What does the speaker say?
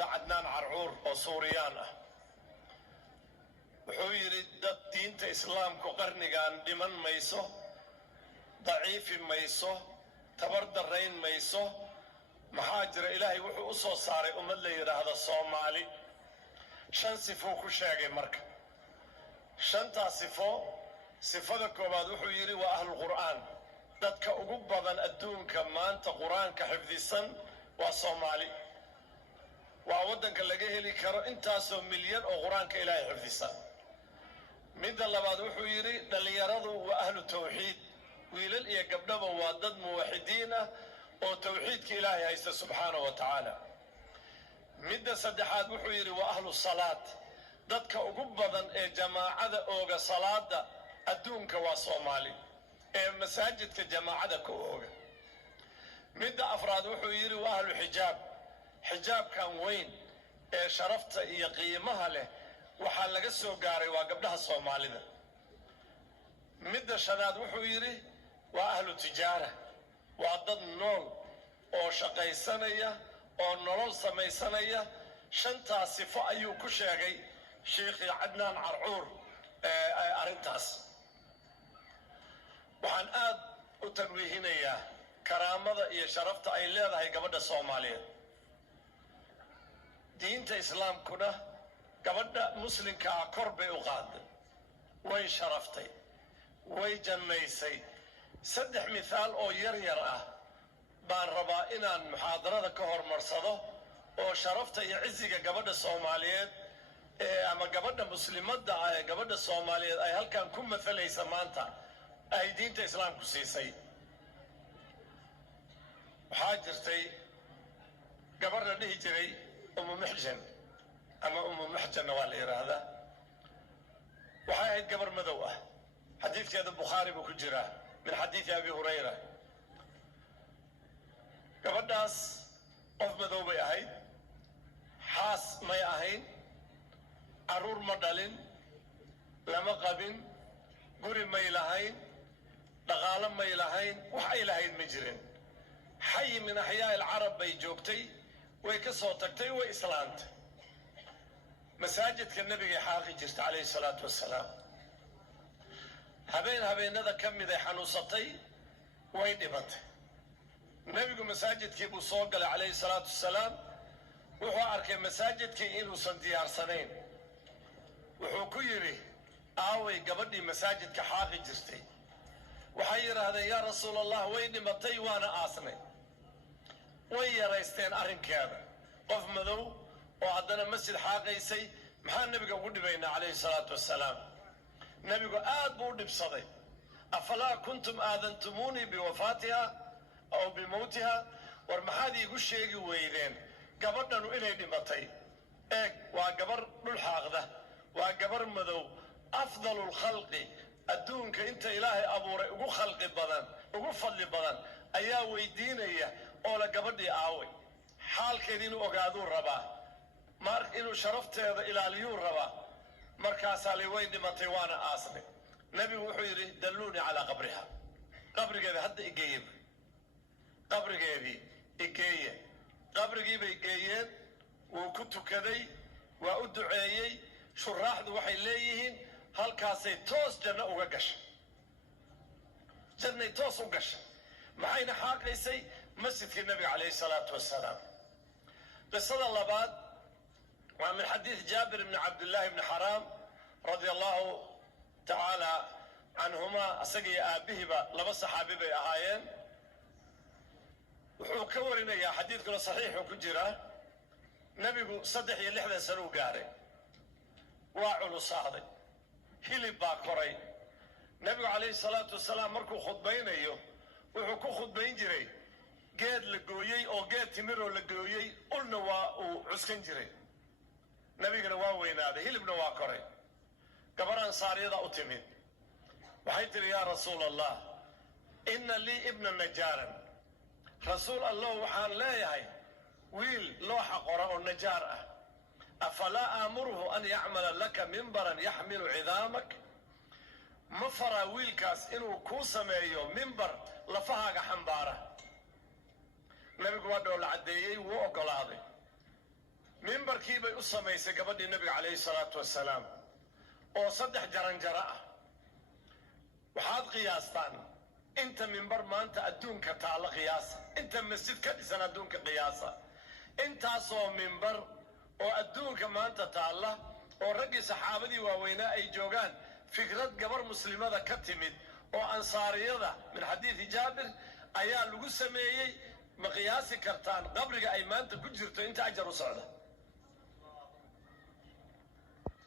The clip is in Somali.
yidhaahdo cadnaan carcuur oo suuriyaan ah wuxuu yidhi dad diinta islaamku qarnigan dhiman mayso daciifi mayso tabar darrayn mayso maxaa jira ilaahay wuxuu u soo saaray ummad la yidhaahdo soomaali 5 sifo ku sheegay marka shantaas sifada koobaad wuxuu yidhi waa ahlul qur'aan dadka ugu badan adduunka maanta qur'aanka xifdisan waa soomaali waa waddanka laga heli karo intaasoo milyan oo qur'aanka ilaahay xifdisan midda labaad wuxuu yidhi dhallinyaradu waa ahlu tawxiid wiilal iyo gabdhaba waa dad muwaxidiin ah oo tawxiidka ilaahay haysta subxaanahu wa tacaala midda saddexaad wuxuu yidhi waa ahlu salaad dadka ugu badan ee jamaacada ooga salaada adduunka waa soomaali ee masaajidka jamaacada ka ooga midda afraad wuxuu yidhi waa ahlu xijaab xijaabkan weyn ee sharafta iyo qiimaha leh waxaa laga soo gaaray waa gabdhaha soomaalida midda shanaad wuxuu yidhi waa ahlu tijaara waa dad nool oo shaqaysanaya oo nolol samaysanaya shantaas sifo ayuu ku sheegay sheekhi cadnaan carcuur arrintaas waxaan aad u tanwiihinayaa karaamada iyo sharafta ay leedahay gabadha soomaaliyeed diinta islaamkuna gabadha muslimka ah kor bay u qaaday way sharaftay way jannaysay 3 mithaal oo yar ah baan rabaa inaan muxaadarada ka hormarsado oo sharafta iyo ciziga gabadha soomaaliyeed ama gabadha muslimadda ah ee gabadha soomaaliyeed ay halkan ku mathalaysa maanta ay diinta islaamku siisay waxaa jirtay gabar la dhihi jiray umu muxjan ama umu muxjanna waa la yidhaahdaa waxay ahayd gabar madow ah xadiidkeeda bukhaari buu ku jiraa min xadiidi abi hurayra gabadhaas qof madow bay ahayd xaas may ahayn carruur ma dhalin lama qabin guri may lahayn dhaqaalo may lahayn wax ay lahayd ma jirin xay min axyaa alcarab bay joogtay way ka soo tagtay way islaantay masaajidka nebigay xaaqi jirtay calayhi salaatu wassalaam habeenada ka mid ay xanuunsatay way dhimatay nebigu masaajidkii buu soo galay calayhi salaatu wassalaam wuxuu arkay masaajidkii inuusan diyaarsanayn wuxuu ku yidhi aaway gabadhii masaajidka xaaqi jirtay waxay yidhaahdeen yaa rasuul allah way dhimatay waana aasnay way yaraysteen arrinkeeda qof madow oo haddana masjid xaaqaysay maxaa nebiga ugu dhibaynaa calayhi salaatu wassalaam nebigu aad buu u dhibsaday afalaa kuntum aadantumuunii biwafaatiha aw bimowtiha war maxaad iigu sheegi weydeen gabadhanu inay dhimatay eeg waa gabar dhul xaaqda waa gabar madow afdalu lkhalqi adduunka inta ilaahay abuuray ugu khalqi badan ugu fadli badan ayaa weydiinaya oo la gabadhii aaway xaalkeeda inuu ogaaduu rabaa inuu sharafteeda ilaaliyuu rabaa markaasaa li way dhimatay waana aasnay nebigu wuxuu yidhi dalluunii calaa qabriha qabrigeeda hadda igeeye qabrigeedii igeeye qabrigii bay geeyeen wuu ku tukaday waa u duceeyey shuraaxdu waxay leeyihiin halkaasay toos janno uga gashay jannay toos u gashay maxayna xaaqaysay masjidkii nabiga calayhi salaatu wassalaam qisada labaad waa min xadiid jaabir ibni cabdillaahi ibni xaraam radia allahu tacaala canhumaa asaga iyo aabbihiiba laba saxaabi bay ahaayeen wuxuu ka warinayaa xadiidkuna saxiixu ku jiraa nebigu 63 sano u gaaray waa culusaaday hilib baa koray nebigu calayhi salaatu wassalaam markuu khudbaynayo wuxuu ku khudbayn jiray geed la gooyey oo geed timiroo la gooyey ulna waa uu cuskan jiray nebigana waa weynaaday hilibna waa koray gabar ansaariyada u timid waxay tihi yaa rasuul allah inna lii ibna najaaran rasuul allah waxaan leeyahay wiil looxa qora oo najaar ah afalaa aamuruhu an yacmala laka mimbaran yaxmilu cidaamak ma faraa wiilkaas inuu kuu sameeyo mimbar lafahaaga xambaara nebigu waa dhoola caddeeyey wuu oggolaaday mimbarkii bay u samaysay gabadhii nabiga calayhi salaatu wasalaam oo 3 jaranjaro ah. waxaad qiyaastaan inta mimbar maanta adduunka taala qiyaasa, inta masjid ka dhisan adduunka qiyaasa, intaasoo mimbar oo adduunka maanta taala oo raggii saxaabadii waaweynaa ay joogaan. fikrad gabar muslimada ka timid oo ansaariyada min xadiidi jaabir ayaa lagu sameeyey. ma qiyaasi kartaan qabriga ay maanta ku jirto inta ajar u socda.